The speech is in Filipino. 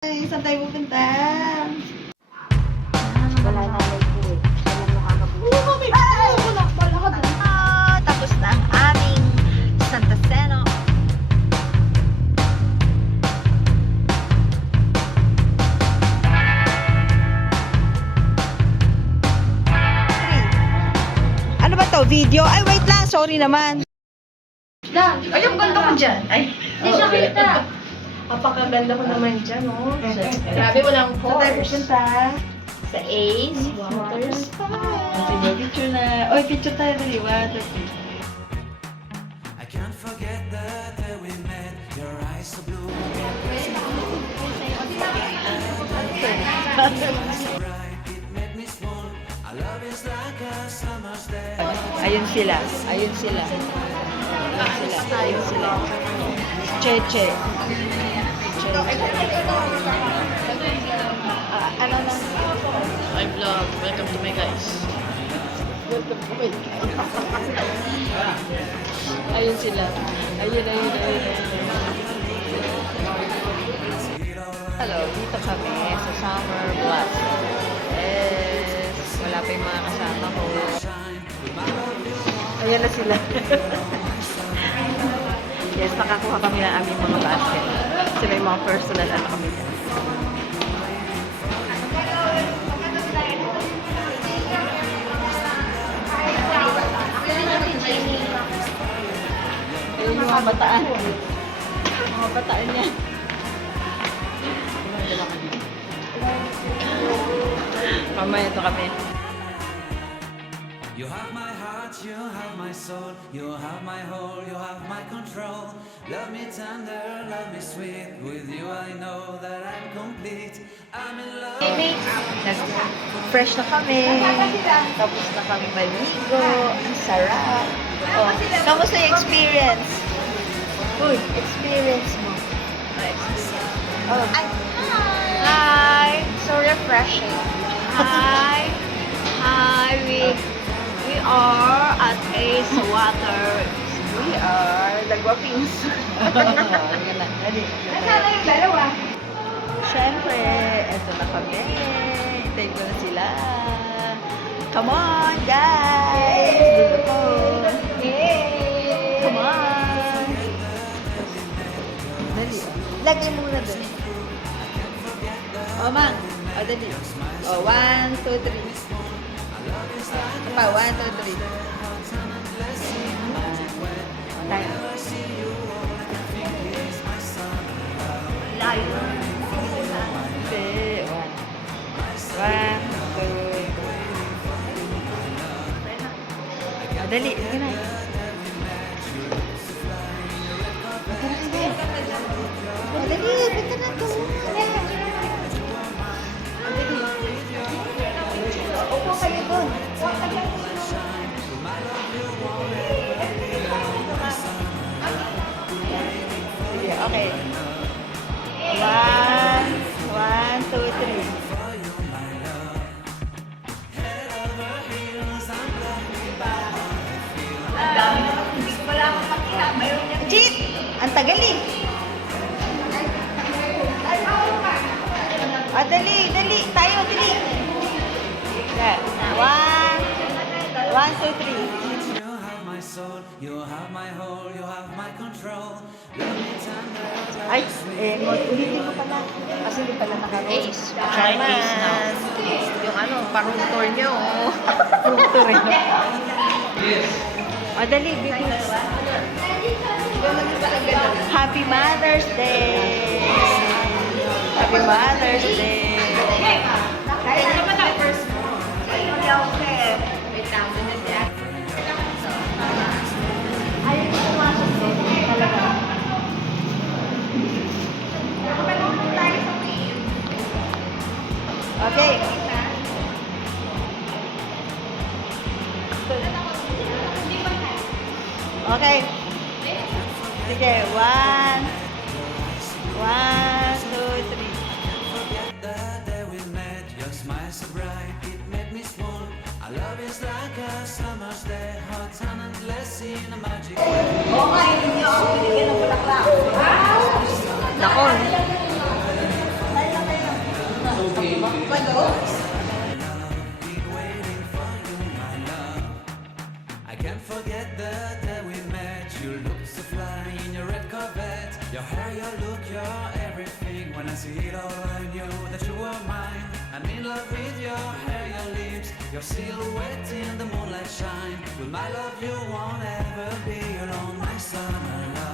Ay, saan tayo pupunta? Wala na lang po eh. Kaya mo kakabuti. Mami! Ay! Wala ka doon. Tapos na ang aming Santa Seno. Ano ba to? Video? Ay, wait lang. Sorry naman. Ay, ang ganda ko dyan. Ay, Hindi siya kita. papakaganda ko naman dyan, oh. Grabe, walang Saan tayo pores. pupunta? Sa Ace Water Spa. Sige, picture na. Oy, picture tayo. Dali. Water. I can't forget the day we met. Your eyes so blue, bright. It made me swoon. Our love is like a summer's day. Ayun sila. Ayun sila. Ayun sila. Ayun sila. Cheche. Ano na? My vlog. Welcome to my guys. Ayun sila. Ayun. Hello, dito kami sa Summer Blast. Wala pa yung mga kasama ko. Ayan na sila. Yes, nakakuha kami ng aming mga basket. Kasi may mga personal ano kami dyan. Ayun yung mga bataan. Mga bataan niya. Mamaya ito kami. You have my heart, you have my soul, you have my whole, you have my control. Love me tender, love me sweet. With you I know that I'm complete. I'm in love. Fresh na kami. Tapos na kami maligo. Ang sarap. Oh, kamusta yung experience? Uy, experience mo. Oh. Hi! So refreshing. Hi! Hi! We are at Ace Water. We are the guwapings. Nasaan na yung dalawa? Siyempre, eto na kami. Hintayin ko na sila. Come on, guys! Dito po. Come on! Dali. Lagay muna doon. O, Mang. O, dali. O, 1, 2, 3. Ito pa, 1, 2, 3. Tayo. Layo. Hindi. 1, 2. Dali. Sige na. Dali. Bita na to. Upo kayo doon. Sige, okay. 1, 1, 2, 3. Hindi ko pala ako pakiha. Mayroon niya. Cheat! Ang tagal eh. Ah, dali. Tayo, dali. Yeah. 1, 2, 3. You have my soul, you have my whole, you have my control. Love me tender. Ay, hindi ko pala. Kasi hindi pala nakaroon. Ace. Try Ace now. Yung ano, parang tour niya, oh. Punto rin. Ah, dali. Because... Happy Mother's Day! Happy Mother's Day! Kaya na ba tayo first mo? Hindi ako kaya. Wait lang, minute yan. Ayaw ko pumasok din. Talaga. Tayo sa main. Okay. Okay. Sige, 1, 1, 2, 3. Forget the day we met. Your smile so bright, it made me swoon. Our love is like a summer's day, hot and endless in a magic way. Nako. My goats? Been waiting for you, my love. I can't forget the day we met. You look so fly in your red Corvette. Your hair, your look, your everything. When I see it all, I knew that you were mine. I'm in love with your hair, your lips, your silhouette in the moonlight shine. With my love, you won't ever be alone, my summer love.